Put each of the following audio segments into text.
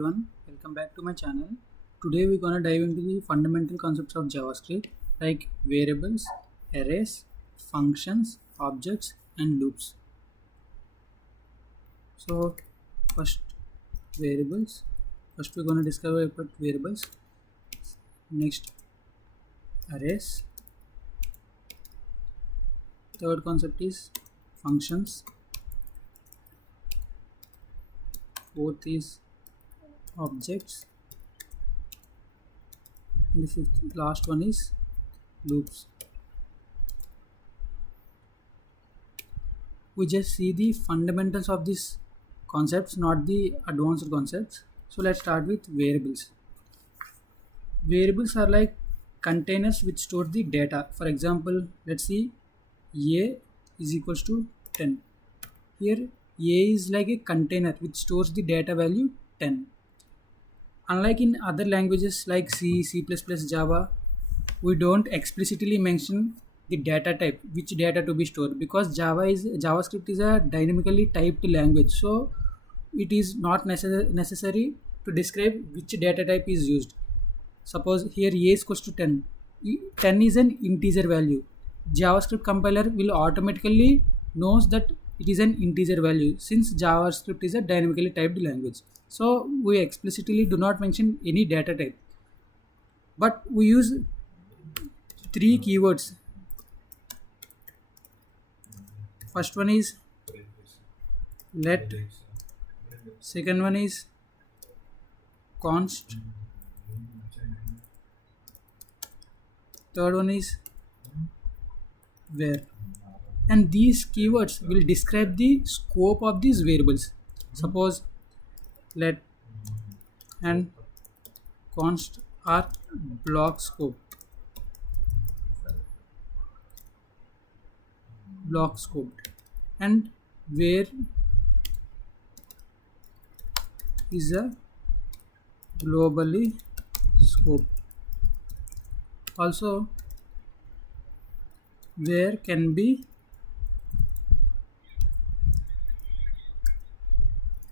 Everyone, welcome back to my channel. Today we're gonna dive into the fundamental concepts of JavaScript like variables, arrays, functions, objects, and loops. So first variables. First we're gonna discover about variables. Next arrays. Third concept is functions. Fourth is objects. And the fifth last one is loops. We just see the fundamentals of these concepts, not the advanced concepts. So let's start with variables. Variables are like containers which store the data. For example, let's see a is equals to 10. Here a is like a container which stores the data value 10. Unlike in other languages like C, C++, Java, we don't explicitly mention the data type, which data to be stored, because JavaScript is a dynamically typed language, so it is not necessary to describe which data type is used. Suppose here a is equals to 10. 10 is an integer value. JavaScript compiler will automatically knows that it is an integer value since JavaScript is a dynamically typed language. So we explicitly do not mention any data type, but we use three keywords. First one is let, second one is const, third one is where, and these keywords will describe the scope of these variables. Suppose let and const are block scoped, and where is a globally scoped. Also where can be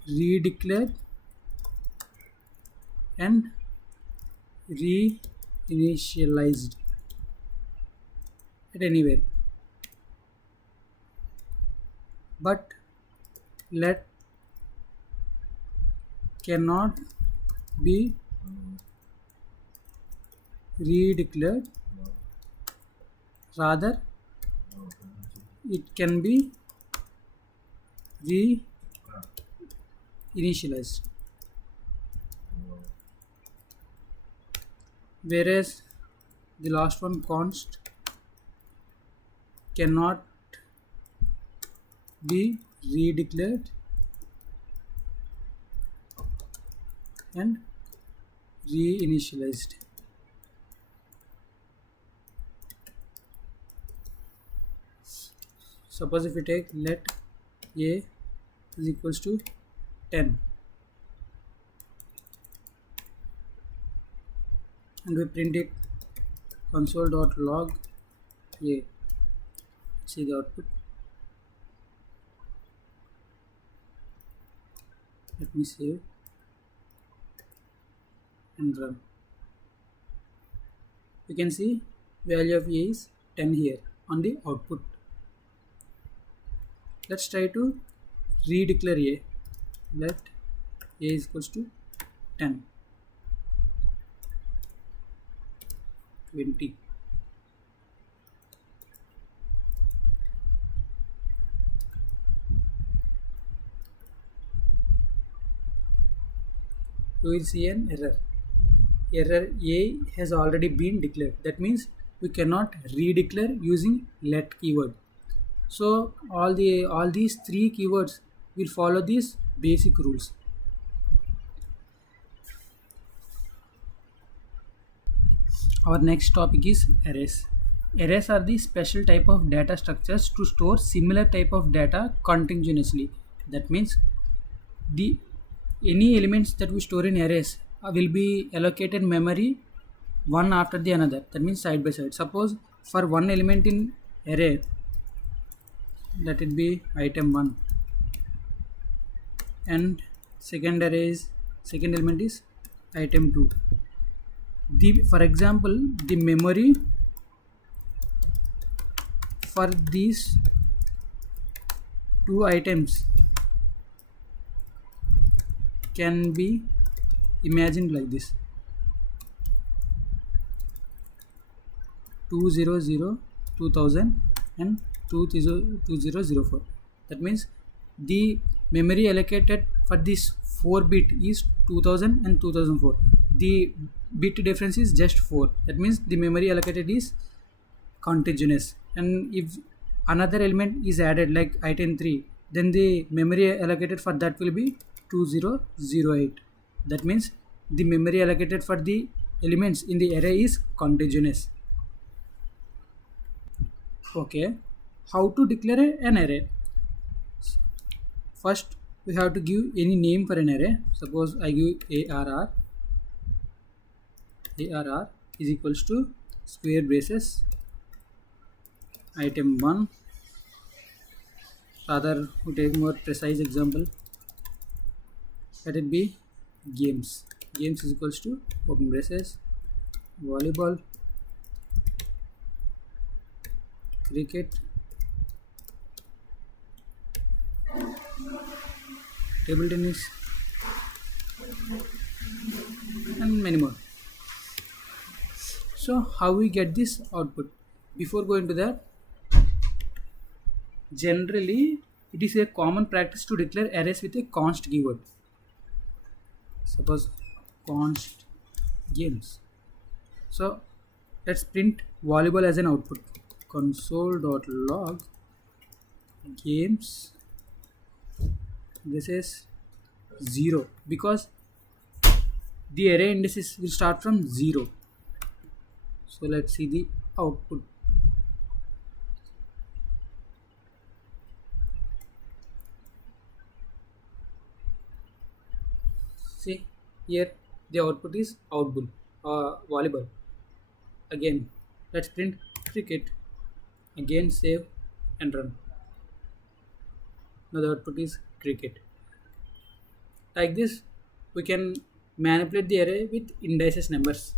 redeclared and reinitialized at anywhere, but let cannot be redeclared, rather it can be reinitialized. Whereas the last one const cannot be redeclared and reinitialized. Suppose if we take let a is equals to 10 and we print it console.log a. See the output. Let me save and run. You can see value of a is 10 here on the output. Let's try to redeclare a. Let a is equals to 10, 20. You will see an error. Error a has already been declared. That means we cannot redeclare using let keyword. So all these three keywords will follow these basic rules. Our next topic is arrays. Arrays are the special type of data structures to store similar type of data continuously. That means the any elements that we store in arrays will be allocated memory one after the another. That means side by side. Suppose for one element in array, let it be item 1, and second array is second element is item 2. For example, the memory for these two items can be imagined like this: 200 2000 and 2004. That means the memory allocated for this 4 bit is 2000 and 2004. The bit difference is just 4. That means the memory allocated is contiguous, and if another element is added like item 3, then the memory allocated for that will be 2008. That means the memory allocated for the elements in the array is contiguous. Okay, how to declare an array? First we have to give any name for an array. Suppose I give arr is equals to square braces item 1. Rather we take more precise example, let it be games. Games is equals to open braces volleyball, cricket, table tennis, and many more. So how we get this output? Before going to that, generally it is a common practice to declare arrays with a const keyword. Suppose const games. So let's print volleyball as an output. Console.log games, this is 0 because the array indices will start from 0. So let's see the output. See here the output is volleyball. Again let's print cricket. Again save and run. Now the output is cricket. Like this we can manipulate the array with indices numbers.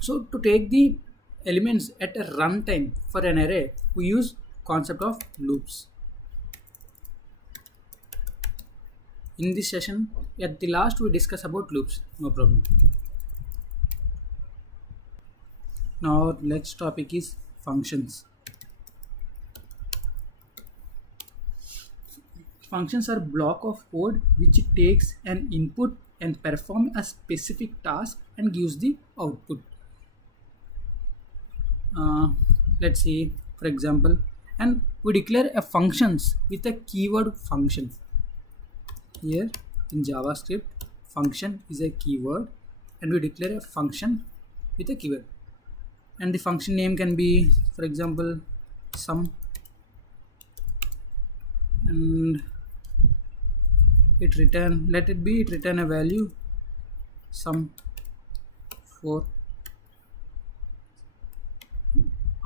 So to take the elements at a runtime for an array, we use concept of loops. In this session, at the last we discuss about loops, no problem. Now our next topic is functions. Functions are block of code which takes an input and perform a specific task and gives the output. Let's see, for example, and we declare a functions with a keyword function. Here in JavaScript, function is a keyword and we declare a function with a keyword, and the function name can be, for example, sum, and it return a value sum 4.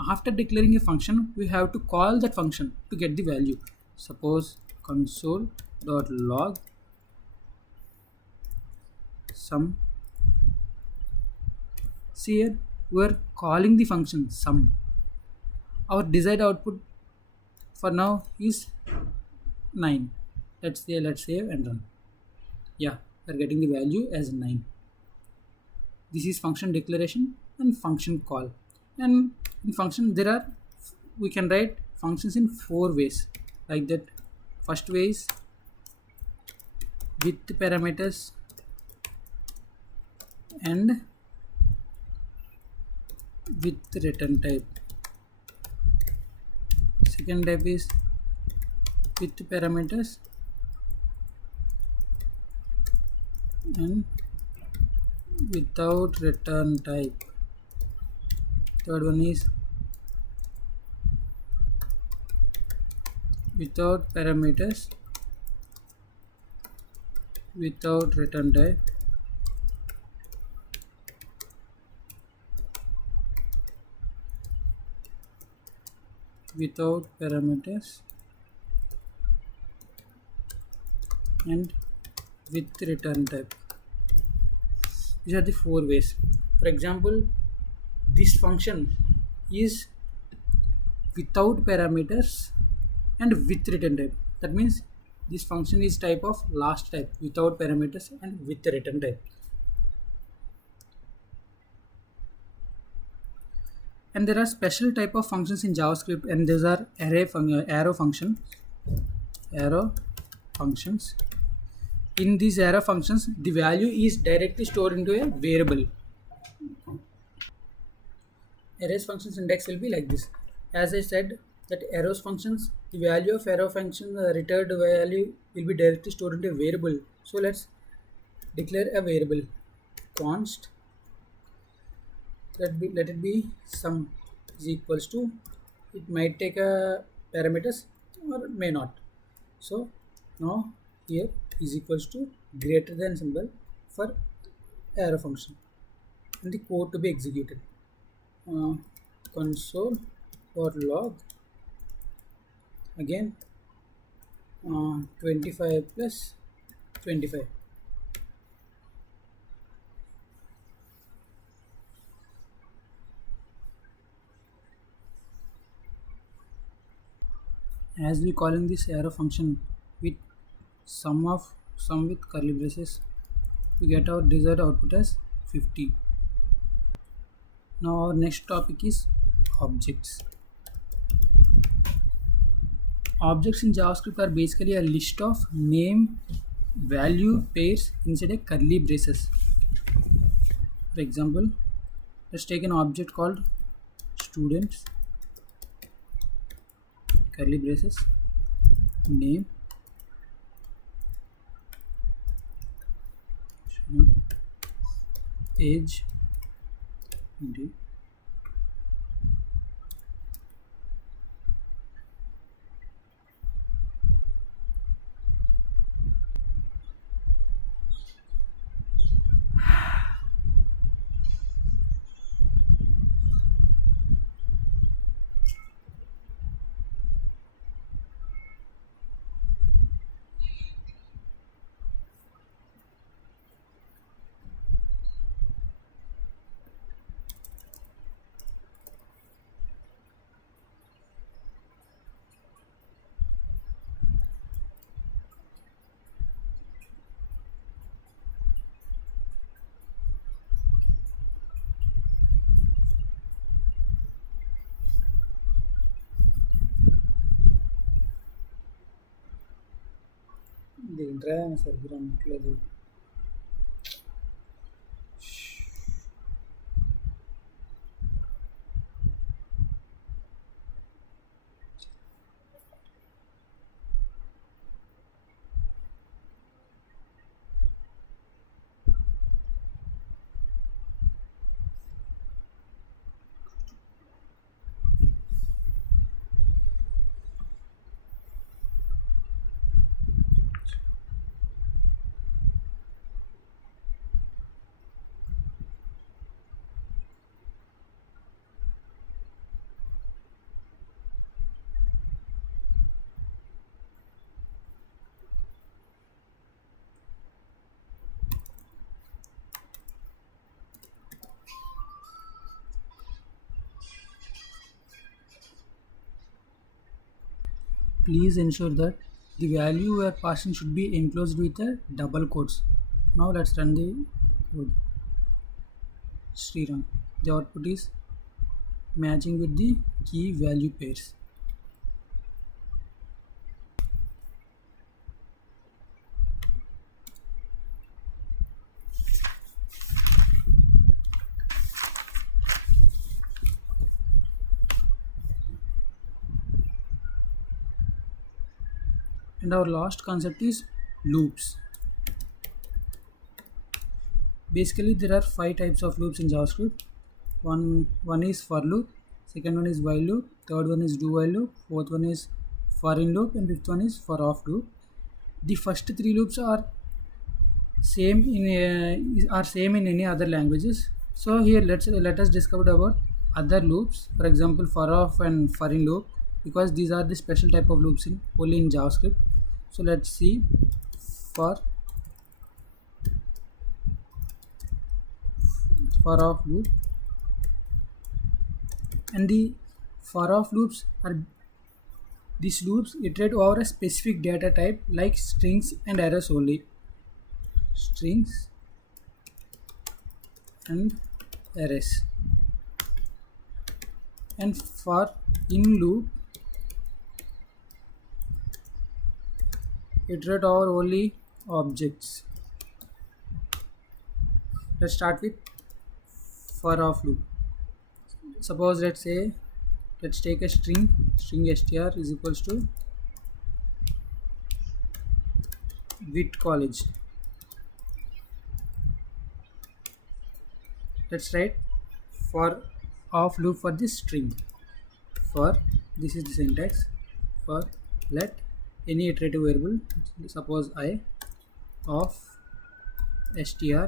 After declaring a function, we have to call that function to get the value. Suppose console.log sum. See here we are calling the function sum. Our desired output for now is 9. Let's save and run. Yeah, we are getting the value as 9. This is function declaration and function call. And in function we can write functions in 4 ways like that. First way is with parameters and with return type. Second type is with parameters and without return type. Third one is without parameters, without return type, without parameters and with return type. These are the four ways. For example, this function is without parameters and with return type. That means this function is type of last type, without parameters and with return type. And there are special type of functions in JavaScript, and these are arrow functions. In these arrow functions, the value is directly stored into a variable. Arrays functions index will be like this. As I said, that arrows functions, the value of arrow function returned value will be directly stored into a variable. So let's declare a variable const. Let it be sum is equals to, it might take a parameters or may not. So now here is equals to greater than symbol for arrow function and the code to be executed. Console.log again 25 plus 25. As we calling this arrow function with sum with curly braces, we get our desired output as 50. Now our next topic is objects. Objects in JavaScript are basically a list of name value pairs inside a curly braces. For example, let's take an object called students, curly braces, name, age, date. దీంట్రా సరిగ్గా అనట్లేదు. Please ensure that the value we are passing should be enclosed with a double quotes. Now let's run the code. Sriram. The output is matching with the key value pairs. And our last concept is loops. Basically there are 5 types of loops in JavaScript. One is for loop, second one is while loop, third one is do while loop, fourth one is for in loop, and fifth one is for off loop. The first 3 loops are same in any other languages. So here let us discover about other loops, for example for off and for in loop, because these are the special type of loops only in JavaScript. So let's see for for of loop, and the for of loops are these loops iterate over a specific data type like strings and arrays only. Strings and arrays. And for in loop iterate over only objects. Let's start with for of loop. Suppose let's take a string str is equals to with college. Let's write for of loop for this string. For this is the syntax. For let any iterative variable, suppose I, of str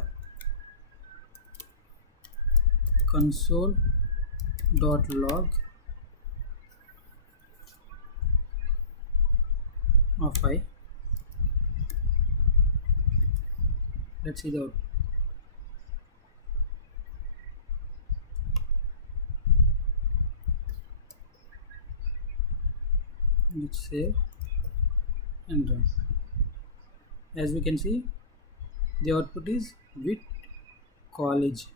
console.log of I. Let's see the output. Let's save and run. As we can see, the output is with college.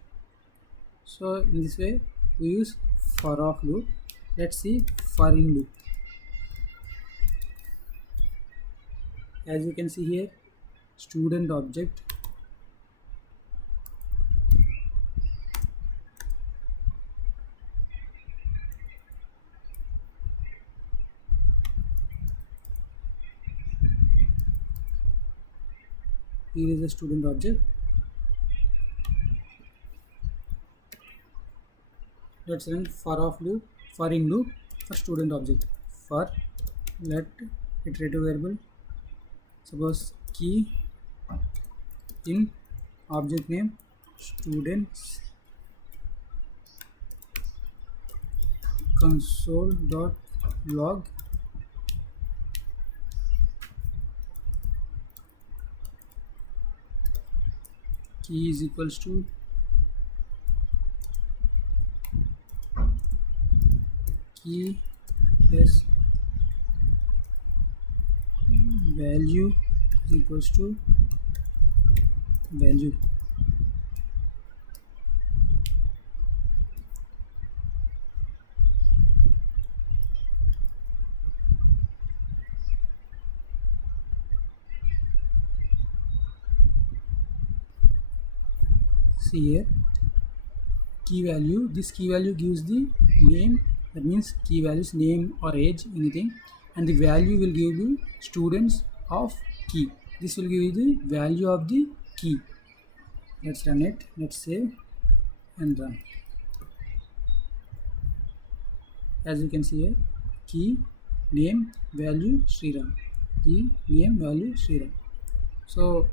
So in this way we use for of loop. Let's see for in loop. As you can see here, student object, here is a student object. Let's run for of loop, for in loop for student object. For let iterative variable, suppose key in object name students console.log key is equals to key plus value is equals to value. See here, key value, this key value gives the name, that means key values name or age, anything, and the value will give you students of key. This will give you the value of the key. Let's run it. Let's save and run. As you can see here, key name value Sriram, key name value Sriram. So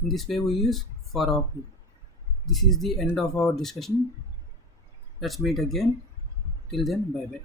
in this way we use for of loop. This is the end of our discussion. Let's meet again. Till then, bye bye.